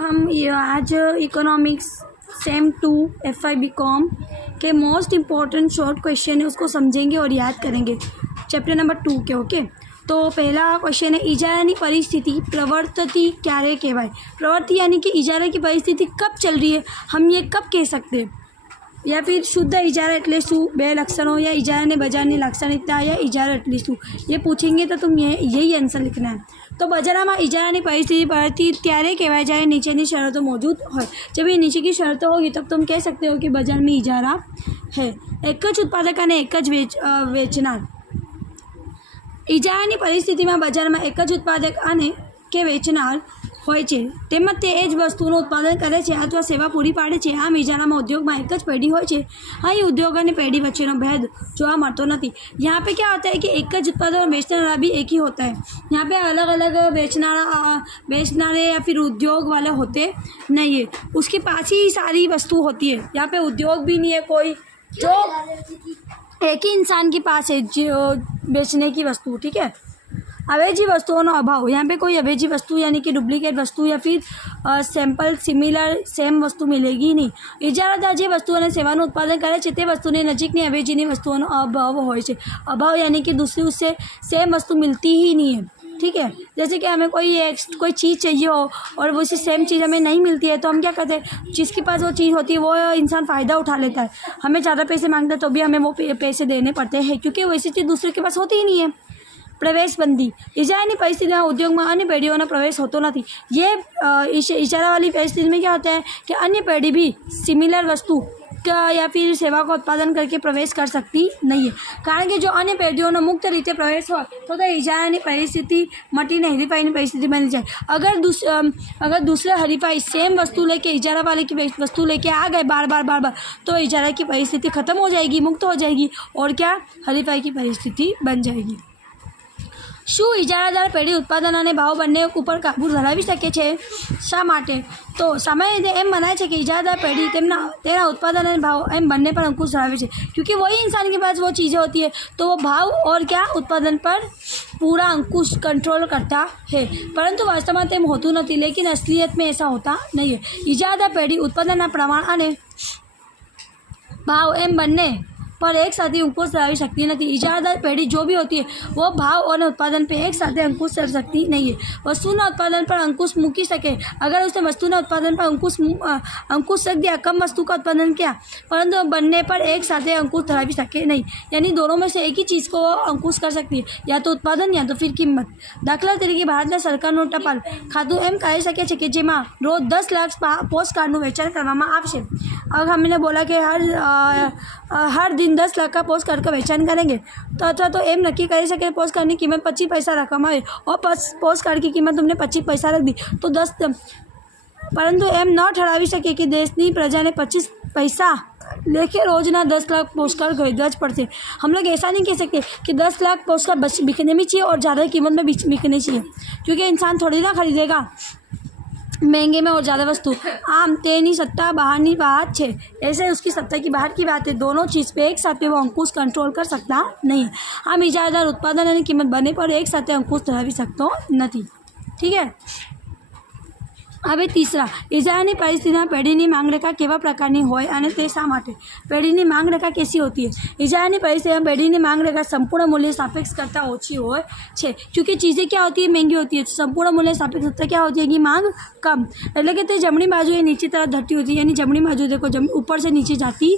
हम आज economics same 2 FI BCom के मोस्ट इम्पॉर्टेंट शॉर्ट क्वेश्चन है उसको समझेंगे और याद करेंगे चैप्टर नंबर 2 के। ओके, तो पहला क्वेश्चन है इजारानी परिस्थिति प्रवर्तती क्यारे कहवाय। प्रवृत्ति यानी कि इजारा की परिस्थिति कब चल रही है, हम ये कब कह सकते हैं, या फिर शुद्ध इजारा एटले शू, बे लक्षणों, या इजारा ने बजारनी लाक्षणिकता, या इजारा एटले शू, ये पूछेंगे तो तुम यही आंसर लिखना है। तो बजारामां इजारानी परिस्थिति प्रवर्ती त्यारे कहवाय जाए नीचेनी शरतो मौजूद हो। जब ये नीचे की शर्तों होगी तब तुम कह सकते हो कि बाजार में इजारा है। एक ज उत्पादक अने एक ज वेचनार। इजारानी परिस्थितिमां बजारमां एक ज उत्पादक अने के वेचनार होय छे, તેમજ તે એ જ વસ્તુનું ઉત્પાદન કરે છે અથવા સેવા પૂરી પાડે છે। આમ ઇજારામાં ઉદ્યોગમાં એક જ પેઢી હોય છે। અહીં उद्योग અને પેઢી વચ્ચેનો ભેદ જોવા મળતો નથી। यहाँ पे क्या होता है कि एक જ उत्पादन और बेचने वाला भी एक ही होता है। यहाँ पे अलग अलग बेचनारे या फिर उद्योग वाले होते नहीं है, उसके पास ही सारी वस्तु होती है। यहाँ पे उद्योग भी नहीं है कोई, जो एक ही इंसान के पास है जो बेचने की वस्तु। ठीक है, अवेजी वस्तुओं अभाव। यहाँ पे कोई अवेजी वस्तु यानी कि डुप्लिकेट वस्तु या फिर सैम्पल सिमिलर सेम वस्तु मिलेगी नहीं। इजारादार जे वस्तु और सेवाનું उत्पादन करे છે તે वस्तुने नजीकनी अवेजीनी वस्तुओं अभाव होय छे। अभाव यानी कि दूसरी उससे सेम वस्तु मिलती ही नहीं है। ठीक है, जैसे कि हमें कोई चीज़ चाहिए हो और वो सेम चीज़ हमें नहीं मिलती है तो हम क्या करते हैं, जिसके पास वो चीज़ होती है वो इंसान फ़ायदा उठा लेता है। हमें ज़्यादा पैसे मांगते हैं तो भी हमें वो पैसे देने पड़ते हैं क्योंकि वैसी चीज़ दूसरे के पास होती ही नहीं है। प्रवेशबंदी। इजारानी परिस्थिति में उद्योग में अन्य पेढ़ियों प्रवेश होता नहीं। ये इजारा वाली परिस्थिति में क्या होता है कि अन्य पेढ़ी भी सिमिलर वस्तु का या फिर सेवा का उत्पादन करके प्रवेश कर सकती नहीं है। कारण कि जो अन्य पेढ़ीओं मुक्त रीते प्रवेश हो तो इजारानी परिस्थिति मटीने हरीफाई परिस्थिति बनी जाए। अगर दूसरे हरीफाई सेम वस्तु लेके इजारा वाले की वस्तु लेके आ गए बार बार तो इजारा की परिस्थिति ख़त्म हो जाएगी, मुक्त हो जाएगी और क्या हरीफाई की परिस्थिति बन जाएगी। શું ઇજારાદાર પેઢી ઉત્પાદન અને ભાવ બંને ઉપર કાબૂ ધરાવી શકે છે? શા માટે? તો સામાન્ય રીતે એમ મનાય છે કે ઇજારાદાર પેઢી તેના उत्पादन અને ભાવ એમ બંને પર અંકુશ ધરાવે છે, क्योंकि वही इंसान के पास वो चीज़ें होती है तो वो भाव और क्या उत्पादन पर पूरा अंकुश कंट्रोल करता है। परंतु वास्तव में तेम होતું નથી, लेकिन असलियत में ऐसा होता नहीं है। इजारादार પેઢી उत्पादनના प्रमाण અને भाव एम બંને पर एक साथ ही अंकुश धरावी सकती नहीं। इजारादार पेढ़ी जो भी होती है वो भाव और उत्पादन पे एक साथ अंकुश कर सकती नहीं है। वस्तुना उत्पादन पर अंकुश मूकी सके, अगर उसने वस्तुना उत्पादन पर अंकुश रख दिया, कम वस्तु का उत्पादन किया, परंतु बनने पर एक साथ अंकुश धरावी सके नहीं। यानी दोनों में से एक ही चीज़ को अंकुश कर सकती है, या तो उत्पादन या तो फिर किंमत। दाखला तरीके भारत सरकारનું टपाल खाતું એમ કહી શકે છે કે જેમાં રોજ 10 લાખ પોસ્ટ કાર્ડનું વેચાણ કરવામાં આવશે। अब हमने बोला कि हर दिन 10 लाख का पोस्ट कार्ड का वेचाण करेंगे तो अथवा तो एम नक्की कर सके पोस्ट कार्ड की कीमत 25 पैसा रखवामां आवे और पोस्ट कार्ड की कीमत तुमने 25 पैसा रख दी तो 10, परंतु एम न ठरावी सके कि देशनी प्रजा ने 25 पैसा लेके रोजना 10 लाख पोस्ट कार्ड खरीदवा ज पड़ते। हम लोग ऐसा नहीं कह सकते कि 10 लाख पोस्ट कार्ड बिकने भी चाहिए और ज़्यादा कीमत में बिकने चाहिए, क्योंकि इंसान थोड़ी ना खरीदेगा महंगे में और ज़्यादा वस्तु। आम तेनी सत्ता बाहरनी बात है, ऐसे उसकी सत्ता की बाहर की बात है। दोनों चीज़ पे एक साथ पे वो अंकुश कंट्रोल कर सकता नहीं है। हम इजारादार उत्पादन અને કિંમત બને પર એક સાથે અંકુશ ધરાવી શકતો નથી। ठीक है, હવે तीसरा, इजारानी परिस्थितिमां पेढ़ीनी मांग रेखा केवा प्रकारनी होय अने ते शा माटे? पेढ़ीनी मांग रेखा कैसी होती है? इजारानी परिस्थितिमां पेढ़ीनी मांग रेखा संपूर्ण मूल्य सापेक्ष करता ओછી होय छे, क्योंकि चीज़ें क्या होती है, महंगी होती है। संपूर्ण मूल्य सापेक्ष करता क्या होती है कि मांग कम, એટલે કે તે જમણી બાજુએ નીચે तरफ घटती होती है, यानी जमणी बाजू देखो ऊपर से नीचे जाती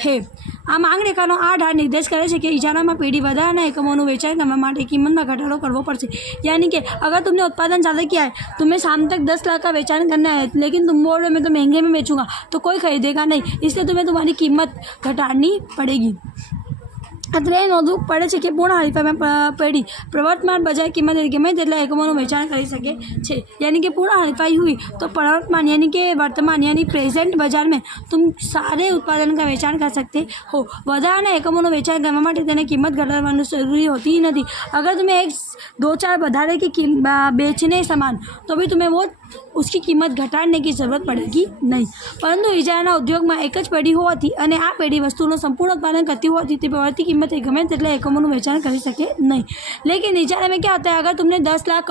है। आ मांग रेखाનો આ ઢાળ निर्देश करे છે कि इजाराમાં पेढ़ी વધારાના એકમોનું વેચાણ કરવા માટે કિંમતમાં ઘટાડો કરવો પડશે। यानी कि अगर तुमने उत्पादन ज़्यादा किया है, तुम्हें शाम तक 10 लाख का वेचाण करना है, लेकिन तुम बोल रहे मैं तो महंगे में बेचूंगा तो कोई खरीदेगा नहीं, इसलिए तुम्हें तुम्हारी कीमत घटानी पड़ेगी। અત્રે નોંધવું પડે છે કે પૂર્ણ હરીફાઈમાં પેઢી પ્રવર્તમાન બજાર કિંમત ગમે તેટલા એકમોનું વેચાણ કરી શકે છે। यानी कि पूर्ण हरीफाई हुई तो प्रवर्तमान यानी कि वर्तमान यानी प्रेजेंट बाजार में तुम सारे उत्पादन का वेचाण कर सकते हो। વધારાના એકમોનું વેચાણ કરવા માટે તેને કિંમત ઘટાડવાનું જરૂરી होती ही नहीं। अगर तुम्हें 1-2-4 વધારે की बेचने सामान तो भी तुम्हें वो उसकी किंमत घटाड़ने की जरूरत पड़ेगी नहीं। परंतु इजाराना उद्योगમાં એક જ પેઢી હોવાથી અને આ પેઢી વસ્તુનું સંપૂર્ણ ઉત્પાદન કરતી હોવાથી તે बढ़ती कीमत गમે તેટલા એકમોનું વેચાણ કરી શકે नहीं। लेकिन इजारे में क्या होता है, अगर तुमने 10 लाख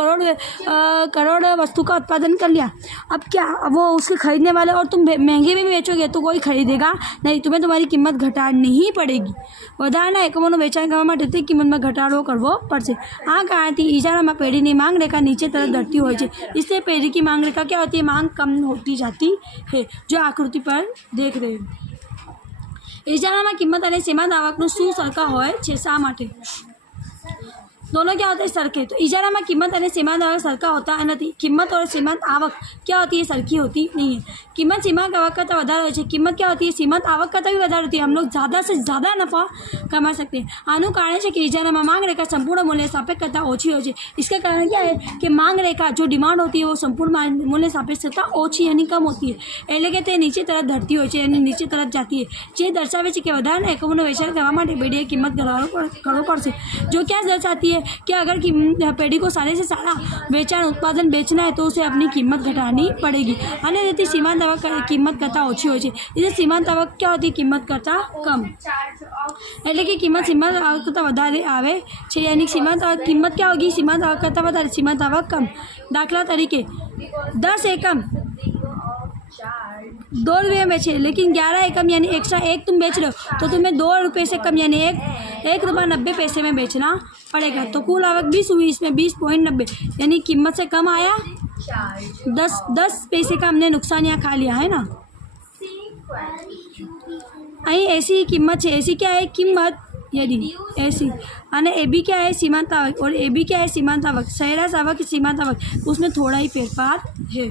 करोड़ वस्तु का उत्पादन कर लिया, अब क्या वो उसके खरीदने वाले और तुम महंगे में भी बेचोगे तो कोई खरीदेगा नहीं, तुम्हें तुम्हारी कीमत घटाड़नी ही पड़ेगी। વધારાના એકમોનું વેચાણ કરવા માટે તે કિંમતમાં ઘટાડો કરવો પડશે। આ કારણથી ઇજારામાં પેઢીની માંગ રેખા નીચે तरफ धरती હોય છે, इसलिए पेढ़ी की मांग रेखा क्या होती है, मांग कम होती जाती है, जो आकृति पर देख रहे हो। इजाराમાં કિંમત અને सीमांत આવકનું શું સરખા હોય છે, શા માટે? दोनों क्या होते हैं, सरखे। तो इजारा में कीमत और सीमांत आवक सरखा होता नहीं। कीमत और सीमांत आवक क्या होती है, सरखी होती नहीं है। कीमत सीमांत आवक करता વધારે હોય છે, कीमत क्या होती है, सीमांत आवक करता भी વધારે होती है। हम लोग ज़्यादा से ज़्यादा नफा कमा सकते हैं। આનું કારણ છે કે ઇજારામાં માંગ રેખા સંપૂર્ણ મૂલ્ય સાપેક્ષ કરતાં ઓછી હોય છે। इसका कारण क्या है कि मांग रेखा जो डिमांड होती है वो संपूर्ण मूल्य सापेक्ष करતાં ઓછી यानी कम होती है, એટલે કે તે નીચે તરફ ધરતી હોય છે અને નીચે તરફ જાતી है, જે દર્શાવે છે કે વધારાના એકમોનું વેચાણ કરવા માટે પેઢીએ કિંમત કરવો પડશે। जो क्या दर्शाती है कि अगर पेढ़ी को सारे से सारा वेचाण उत्पादन बेचना है तो उसे अपनी कीमत घटानी पड़ेगी। અને તેથી सीमांत आवक कीमत करता ओછી હોય છે, એટલે सीमांत आवक क्या होती है, कीमत करता कम, એટલે કે कीमत सीमांत आवक करता વધારે આવે છે, यानी सीमांत कीमत क्या होगी, सीमांत आवक करता વધારે, सीमांत आवक कम। दाखला तरीके 10 एकम 2 रुपये में बेचे, लेकिन 11 एकम यानी एक्स्ट्रा एक तुम बेच रहे हो तो तुम्हें 2 रुपये से कम यानी 1 रुपया 90 पैसे में बेचना पड़ेगा। तो कुल आवक 20 हुई, इसमें 20.90 यानी कीमत से कम आया, 10 पैसे का हमने नुकसान यहाँ खा लिया है ना। અહીં ऐसी ही कीमत है, ऐसी क्या है कीमत, यदि ऐसी અને ए बी क्या है सीमांत आवक, और ए बी क्या है सीमांत आवक, सरेराश आवक सीमांत आवक, उसमें थोड़ा ही फेरफार है।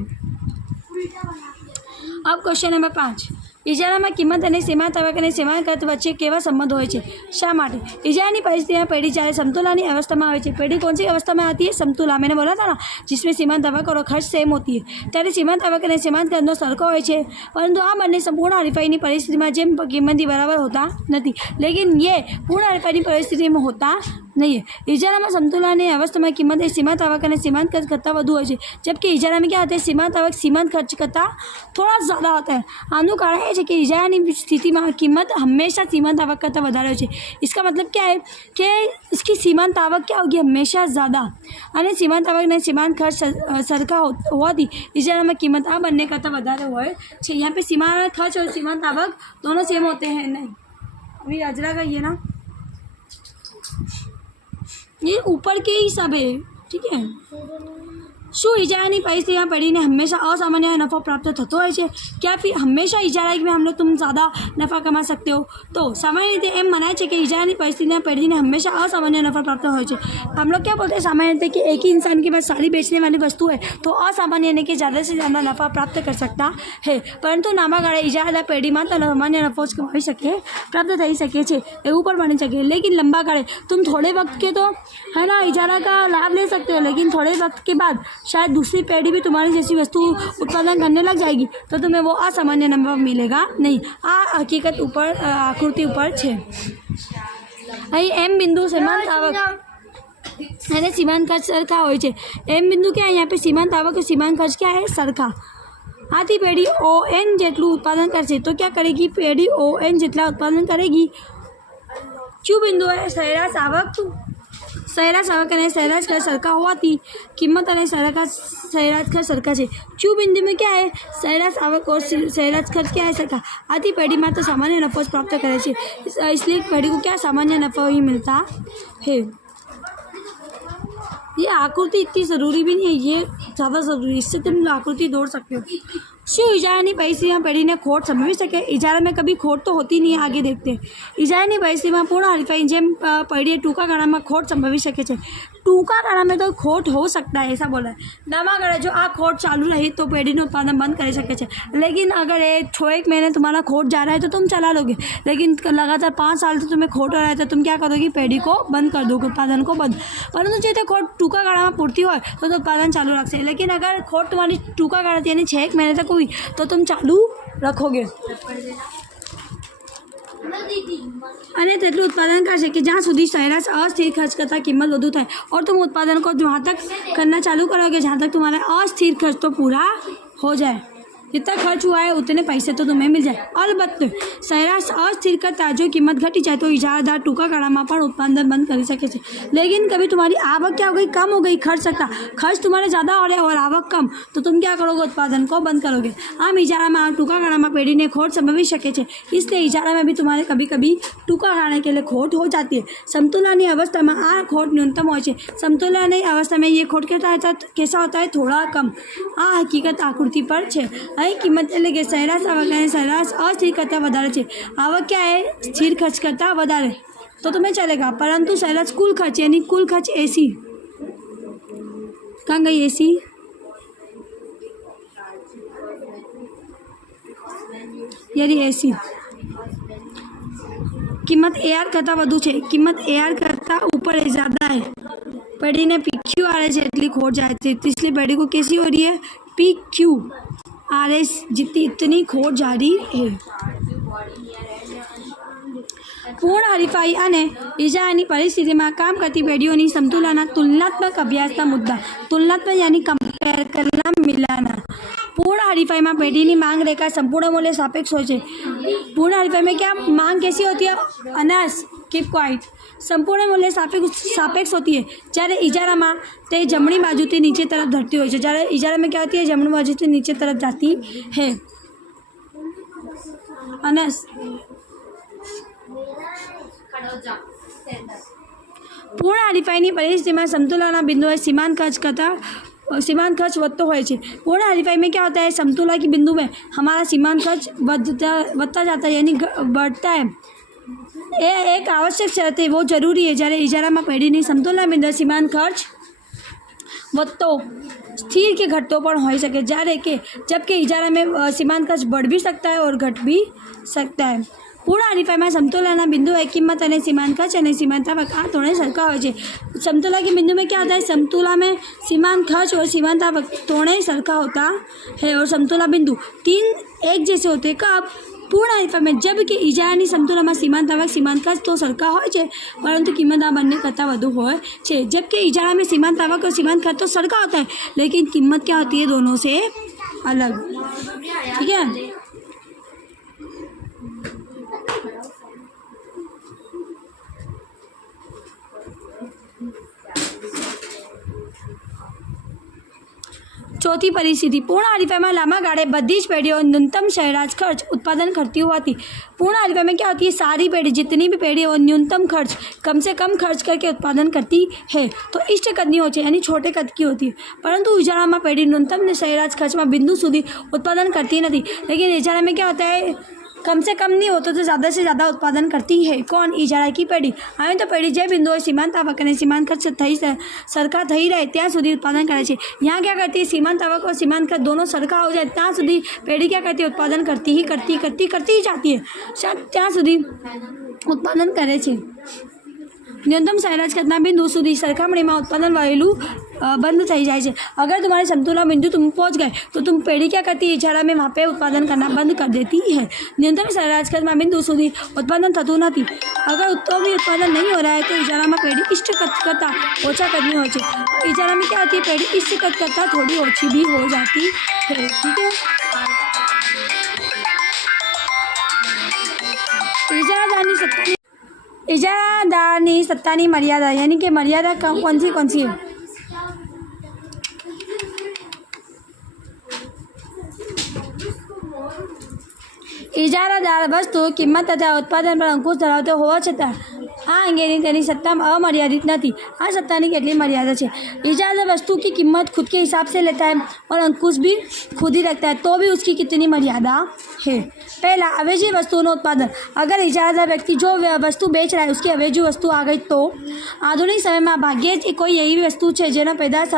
अब क्वेश्चन नंबर 5, इजाराમાં કિંમત અને सीमांत आवक અને सीमांत खर्च વચ્ચે કેવા સંબંધ હોય છે, શા માટે? इजाराની परिस्थितिમાં पेढ़ी જ્યારે समतुलाની अवस्थाમાં આવે છે। पेढ़ी कौन सी अवस्था में आती है, समतुला, मैंने बोला था ना, जिसमें सीमांत आवक और खर्च सेम होती है, ત્યારે सीमांत आवक અને सीमांत खर्चનો સરખો હોય છે। પરંતુ આ બંને સંપૂર્ણ હરીફાઈની પરિસ્થિતિમાં જેમ કિંમતી બરાબર હોતા નથી, लेकिन ये पूर्ण हरीफाईની परिस्थितिમાં होता नहीं है। इजाराમાં समतुलाની अवस्थाમાં किंमत એ सीमांत आवक અને सीमांत खर्च करता વધુ હોય છે, जबकि इजारा में क्या होता है, सीमांत आवक सीमांत खर्च करता थोड़ा ज़्यादा होता है। આનું કારણ એ છે કે इजाराની स्थितिમાં किंमत हमेशा सीमांत आवक करता વધારે હોય છે। इसका मतलब क्या है कि इसकी सीमांत आवक क्या होगी, हमेशा ज़्यादा, અને सीमांत आवक ने सीमांत खर्च सरखा होवाથી इजाराમાં किंमत આ બંને કરતાં વધારે હોય છે। यहाँ पे सीमांत खर्च और सीमांत आवक दोनों सेम होते हैं नहीं। अभी अजरा का ये ना, ये ऊपर के हिसाब है, ठीक है। શું इजाराની परिस्थितिમાં पेढ़ीने हमेशा असामान्य नफ़ा प्राप्त થતો હોય છે? क्या फिर हमेशा इजारा में हम लोग तुम ज़्यादा नफ़ा कमा सकते हो? तो सामान्य रीते एम मनाय છે કે इजाराની परिस्थितिમાં पेढ़ीने हमेशा असामान्य नफ़ा प्राप्त હોય છે। हम लोग क्या बोलते हैं सामान्य रीते कि एक ही इंसान के पास सारी बेचने वाली वस्तु है तो असामान्य यानी कि ज़्यादा से ज़्यादा नफ़ा प्राप्त कर सकता है। परंतु लांबा गाળે इजारा पेढ़ीમાં तो सामान्य नफ़ो ज कमाई શકે, प्राप्त થઈ શકે છે, એવું પણ બની શકે। लेकिन लंबा गाળે तुम थोड़े वक्त के तो है ना इजारा का लाभ ले सकते हो, लेकिन थोड़े वक्त के बाद शायद दूसरी पेढ़ी भी तुम्हारी जैसी वस्तु उत्पादन करने लग जाएगी तो तुम्हें वो असामान्य नफा मिलेगा नहीं। आ हकीकत ऊपर आकृति ऊपर है। અહીં एम बिंदु सीमांत आवक અને सीमांत खर्च सरखा હોય છે। एम बिंदु क्या है, यहाँ पे सीमांत आवक और सीमांत खर्च क्या है, सरखा। आती पेढ़ी ओ एन જેટલું उत्पादन करશે तो क्या करेगी, पेढ़ी ओ एन જેટલા उत्पादन करेगी। क्यू बिंदु है सरेराश आवक, सरेराश आवक અને સરેરાશ ખર્ચ સરખા હોવાથી કિંમત અને સરેરાશ ખર્ચ સરખા છે। क्यू बिंदु में क्या है, सरेराश आवक और सरेराश खर्च क्या है, सरखा। आती पेढ़ी में तो सामान्य नफो प्राप्त करे छे, इसलिए पेढ़ी को क्या सामान्य नफा ही मिलता है। ये आकृति इतनी ज़रूरी भी नहीं है, ये ज़्यादा ज़रूरी, इससे तुम आकृति दौड़ सकते हो। શું ઇજારાની પરિસ્થિતિમાં પેઢીને ખોટ સંભવી શકે? ઇજારા में कभी खोट तो होती नहीं है, आगे देखते हैं। इजाराની परिस्थितिમાં पूर्ण हरीफाई જેમ પેઢીએ ટૂંકા ગાળામાં खोट संभवी શકે છે। टूका गाड़ा में तो खोट हो सकता है, ऐसा बोला है। लांबा गाड़ा जो आ खोट चालू रही तो पेढ़ी उत्पादन बंद कर सके छे। लेकिन अगर ये 6-1 महीने तुम्हारा खोट जा रहा है तो तुम चला लोगे, लेकिन लगातार 5 साल से तुम्हें खोट हो रहा है तो तुम क्या करोगे, पेढ़ी को बंद कर दोगे, उत्पादन को बंद। परंतु जो खोट टूका गाड़ा में पूर्ति हो तो उत्पादन चालू रखते। लेकिन अगर खोट तुम्हारी टूका गाड़ा यानी 6-1 महीने तक हुई तो तुम चालू रखोगे। અને તેટલું ઉત્પાદન કરશે કે જ્યાં સુધી સરેરાશ અસ્થિર ખર્ચ કરતાં કિંમત વધુ થાય और तुम उत्पादन को वहाँ तक करना चालू करोगे जहाँ तक तुम्हारा अस्थिर खर्च तो पूरा हो जाए। जितना खर्च हुआ है उतने पैसे तो तुम्हें मिल जाए। अलबत्त સરેરાશ અસ્થિર કરતાં જો કિંમત ઘટી જાય तो इजारादार टूंका गाળામાં પણ उत्पादन बंद कर सके છે। लेकिन कभी तुम्हारी आवक क्या हो गई, कम हो गई, खर्च तुम्हारे ज़्यादा हो रहे और आवक कम, तो तुम क्या करोगे, उत्पादन को बंद करोगे। आम इजाराમાં टूंका गाળામાં પેઢીને ખોટ સંભવી શકે છે, इसलिए इजारा में भी तुम्हारे कभी कभी टूंका गाળાને के लिए खोट हो जाती है। समतुलानी अवस्था में आ खोट न्यूनतम हो છે। समतुलानी अवस्था में ये खोट कैसा होता है, थोड़ा कम। आ हकीकत आकृति पर है। અહીં કિંમત એટલે કે સરેરાશ આવક અને સરેરાશ અસ્થિર કરતાં વધારે છે। આવક क्या है, स्थिर खर्च करता વધારે तो तुम्हें चलेगा, परंतु सरेराश कुल खर्च यानी कुल खर्च एसी, कहाँ गई एसी, यानी एसी કિંમત એઆર કરતાં વધુ છે, કિંમત એઆર કરતાં ऊपर ज़्यादा है। पेढ़ी ने PQ RS એટલી ખોટ જાય છે, इसलिए पेढ़ी को कैसी हो रही है, PQ RS जितनी इतनी खोट जारी है। पूर्ण हरीफाई અને ઇજારાની પરિસ્થિતિમાં કામ કરતી પેઢીઓની સમતુલાના તુલનાત્મક અભ્યાસના મુદ્દા। તુલનાત્મક यानी कंपेयर करना, मिलाना। पूर्ण हरीफाई में पेढ़ी की मांग रेखा संपूर्ण मूल्य सापेक्ष हो। पूर्ण हरीफाई में क्या मांग कैसी होती है, अनास कीप क्वाइट, संपूर्ण मूल्य सापेक्ष होती है। જ્યારે इजारा ते जमणी बाजू से नीचे तरफ धरती हो। જ્યારે इजारा में क्या होती है, जमणी बाजू से नीचे तरफ जाती है। अनास पूर्ण हरीफाई परिस्थिति में समतुलाना बिंदु सीमांत खर्च વધતો હોય છે। पूर्ण हरीफाई में क्या होता है, समतुला की बिंदु में हमारा सीमांत खर्च बढ़ता जाता है, यानी बढ़ता है। ये एक आवश्यक शर्त है, वो जरूरी है। જ્યારે इजाराમાં પેઢીની સમતુલા બિંદુ सीमांत खर्च વધતો स्थिर के घटतो पण हो सके, जबकि इजारा में सीमांत खर्च बढ़ भी सकता है और घट भी सकता है। पूर्ण हरीफाई में समतुलाना बिंदु है किंमत और सीमांत खर्च और सीमांत आवक आ थोड़े सरखा हो जाए। समतुला की बिंदु में क्या होता है, समतुला में सीमांत खर्च और सीमांत आवक थोड़े सरखा होता है और समतुला बिंदु तीन एक जैसे होते हैं। कब, पूर्ण हरीफाई में, जबकि इजारानी समतुला में सीमांत आवक सीमांत खर्च तो सरखा हो जाए परंतु किंमत आ बने करता વધુ હોય છે। जबकि इजारा में सीमांत आवक और सीमांत खर्च तो सरखा होता है लेकिन किंमत क्या होती है, दोनों से अलग। ठीक है, ચોથી પરિસ્થિતિ, પૂર્ણ હરીફાઈમાં લાંબા ગાળે બધી જ પેઢીઓ न्यूनतम सरेराश खर्च उत्पादन करती होती। पूर्ण हरीफाई में क्या होती है, सारी पेढ़ी, जितनी भी पेढ़ी हो, न्यूनतम खर्च, कम से कम खर्च करके उत्पादन करती है। तो इष्ट कदनी होती है, यानी छोटे कद की होती है। परंतु इजारा में पेढ़ी न्यूनतम सरेराश खर्च में बिंदु सुधी उत्पादन करती नहीं। लेकिन इजारा में क्या होता है, कम से कम नहीं होता तो ज़्यादा से ज़्यादा उत्पादन करती है। कौन, इजारा की पेढ़ी। હવે તો પેઢી જે બિંદુએ सीमांत आवक અને सीमांत खर्च सरखा થઈ રહે ત્યાં સુધી उत्पादन करे છે। यहाँ क्या करती है, सीमांत आवक और सीमांत खर्च दोनों सरखा हो जाए ત્યાં સુધી પેઢી क्या करती है, उत्पादन करती ही जाती है, ત્યાં સુધી उत्पादन करे છે। न्यूनतम सरेराश खर्चना बिंदु सुधी सरखामणीમાં उत्पादन वहेलू बंद थी जाए છે। अगर तुम्हारे समतुला बिंदु तुम पहुँच गए तो तुम पेढ़ी क्या करती है, इजारा में वहाँ पे उत्पादन करना बंद कर देती है। न्यूनतम सरेराश खर्च में बिंदु सुधी उत्पादन थतुं नथी। अगर तो भी उत्पादन नहीं हो रहा है तो इजारा में पेढ़ी इष्ट कद करता ओछा कदनी हो छे। इजारा में क्या होती है, पेढ़ी इष्ट कद करता थोड़ी ओछी भी हो जाती है। ठीक है, इजारादारनी सत्तानी मर्यादा, यानी कि मर्यादा कौन सी है, इजारादार वस्तु किंमत तथा उत्पादन पर अंकुश धरावतो होवा छतां आ अंगेनी तेनी सत्ता अमर्यादित नहीं। आ सत्ता की કેટલી मर्यादा है। इजारादार वस्तु की कीमत खुद के हिसाब से लेता है और अंकुश भी खुद ही रखता है, तो भी उसकी कितनी मर्यादा है। पहला, अवेजी वस्तुओं उत्पादन। अगर इजारादार व्यक्ति जो वस्तु बेच रहा है उसकी अवेजी वस्तु आ गई तो आधुनिक समय में भाग्ये ज कोई एवी वस्तु है जेना पैदाश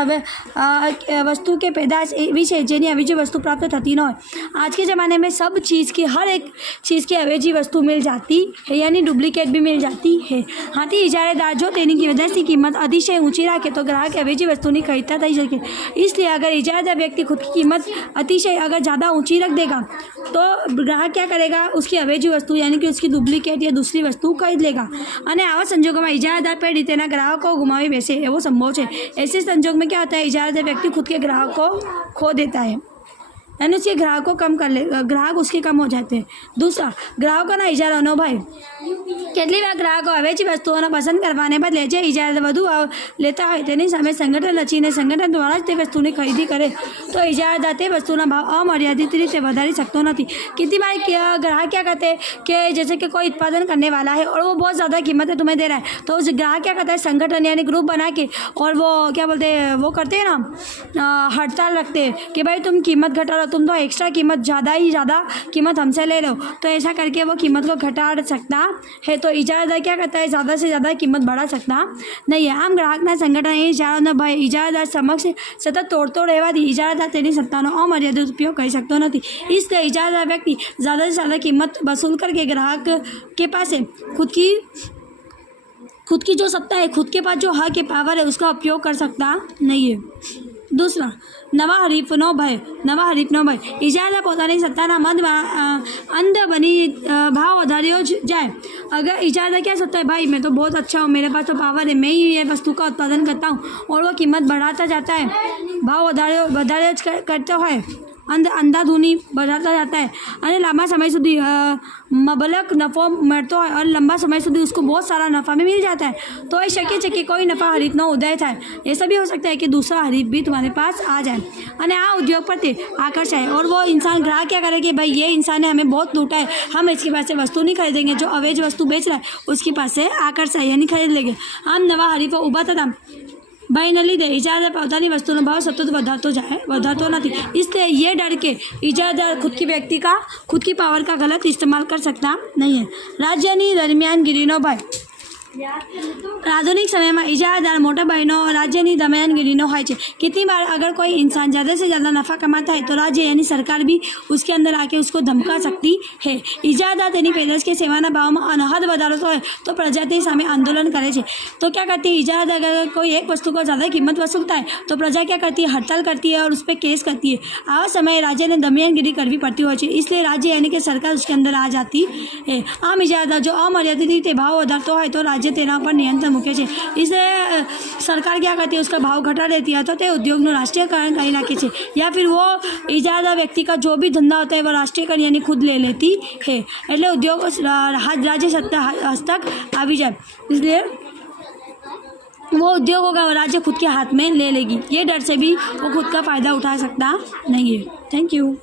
वस्तु के पैदाश एवी है जेनी अवेजी वस्तु प्राप्त थती न हो। आज के ज़माने में सब चीज़ की, हर एक चीज़ की अवेजी वस्तु मिल जाती है, यानी डुप्लीकेट भी मिल जाती है। है। हाथी इजारेदार जो देने की वजह से कीमत अतिशय ऊंची रखे तो ग्राहक अवेजी वस्तु नहीं खरीदता था सके। इसलिए अगर इजारेदार व्यक्ति खुद की कीमत अतिशय अगर ज़्यादा ऊंची रख देगा तो ग्राहक क्या करेगा, उसकी अवेजी वस्तु यानी कि उसकी डुप्लीकेट या दूसरी वस्तु खरीद लेगा। અને આવા સંજોગોમાં ઇજારાદાર પેઢી તેના ગ્રાહકો ગુમાવી બેસે એવો સંભવ છે। ऐसे संजोग में क्या होता है, इजारादार व्यक्ति खुद के ग्राहक को खो देता है, यानी उसके ग्राहक को कम कर ले, ग्राहक उसके कम हो जाते हैं। दूसरा, ग्राहकोના ઇજારો અનુભવ। કેટલી વાર ગ્રાહકો અવેજી વસ્તુઓને પસંદ કરવાને બદલે જે ઇજારા વધુ લેતા હોય તેની સામે સંગઠન રચીને સંગઠન દ્વારા જ તે વસ્તુની ખરીદી કરે તો ઇજારાદાર તે વસ્તુના ભાવ અમર્યાદિત રીતે વધારી શકતો નથી। कितनी बार ग्राहक क्या करते हैं कि जैसे कि कोई उत्पादन करने वाला है और वो बहुत ज़्यादा कीमत है तुम्हें दे रहा है, तो उस ग्राहक क्या करता है, संगठन यानी ग्रुप बना के और वो क्या बोलते हैं, वो करते हैं ना, हड़ताल रखते हैं कि भाई तुम कीमत घटा लो, तुम तो एक्स्ट्रा कीमत ज़्यादा कीमत हमसे ले लो, तो ऐसा करके वो कीमत को घटा सकता है। तो इजारादार क्या करता है, ज़्यादा से ज़्यादा कीमत बढ़ा सकता नहीं है। આમ ગ્રાહકના સંગઠન એ ઇજારાનો ભય ઇજારાદાર સમક્ષ સતત તોડતો રહેવાથી ઇજારાદાર તેની સત્તાનો અમર્યાદિત ઉપયોગ કરી શકતો નથી। इसलिए इजारादार व्यक्ति ज़्यादा से ज़्यादा कीमत वसूल करके ग्राहक के पास है खुद की जो सत्ता है, खुद के पास जो हक है, पावर है, उसका उपयोग कर सकता नहीं है। दूसरा, नवा हरीफनो भय। इजारादार પોતાની સત્તાના મદમાં અંધ બની ભાવ વધાર્યો जाए। अगर इजारादार क्या सोचता है, भाई मैं तो बहुत अच्छा हूँ, मेरे पास तो पावर है, मैं ही ये वस्तु का उत्पादन करता हूँ, और वो कीमत बढ़ाता जाता है, भाव વધારે करता है, अंधाधुनी बढ़ाता जाता है અને લાંબા समय સુધી મબલક નફો મળતો હોય और लंबा समय સુધી उसको बहुत सारा नफ़ा भी मिल जाता है, तो ये शक्य है कि कोई नफ़ा हरीफનો उदय થાય। ऐसा भी हो सकता है कि दूसरा हरीफ भी तुम्हारे पास आ जाए અને આ उद्योग पर आकर्षाए और वो इंसान ग्राहक क्या करे कि भाई ये इंसान ने हमें बहुत लूटा है, हम इसके पास से वस्तु नहीं खरीदेंगे, जो अवैध वस्तु बेच रहा है उसके पास से आकर्षाए यानी खरीद लेंगे। आम नवा हरीफो ઊભા થતા भयને લીધे इजारादार પોતાની वस्तुનો भाव सतत વધારતો નથી। इसलिए ये डर के इजारादार खुद की पावर का गलत इस्तेमाल कर सकता नहीं है। राज्यની દરમિયાનગીરીનો ભય। आधुनिक समय में इजारादार मोटा बहनों राज्य की दमनगिरीनो હોય છે। कितनी बार अगर कोई इंसान ज़्यादा से ज़्यादा नफ़ा कमाता है तो राज्य यानी सरकार भी उसके अंदर आके उसको धमका सकती है। इजारादार तेनी पेदाश के सेवाना भाव में अनहद વધારો है तो प्रजा ते सामे आंदोलन करे छे। तो क्या करती है इजारादार, अगर कोई एक वस्तु को ज़्यादा कीमत वसूलता है तो प्रजा क्या करती है, हड़ताल करती है और उस पर केस करती है। आवा समय राज्य ने दमनगिरी करवी पड़ती हो, इसलिए राज्य यानी कि सरकार उसके अंदर आ जाती है। आम इजारादार जो अमर्यादित रीते भाव વધારતો હોય तो राज्य तेना पर नियंत्रण मूके छे, इसलिए सरकार क्या करती है, उसका भाव घटा देती है तो ते उद्योगનું राष्ट्रीयकरण કરી નાખે છે, या फिर वो इजारादार व्यक्ति का जो भी धंधा होता है वो राष्ट्रीयकरण यानी खुद ले लेती है, એટલે उद्योग राज्य सत्ता हस्तक આવી जाए, इसलिए वो उद्योगों का राज्य खुद के हाथ में ले लेगी। ये डर से भी वो खुद का फ़ायदा उठा सकता नहीं है। Thank you.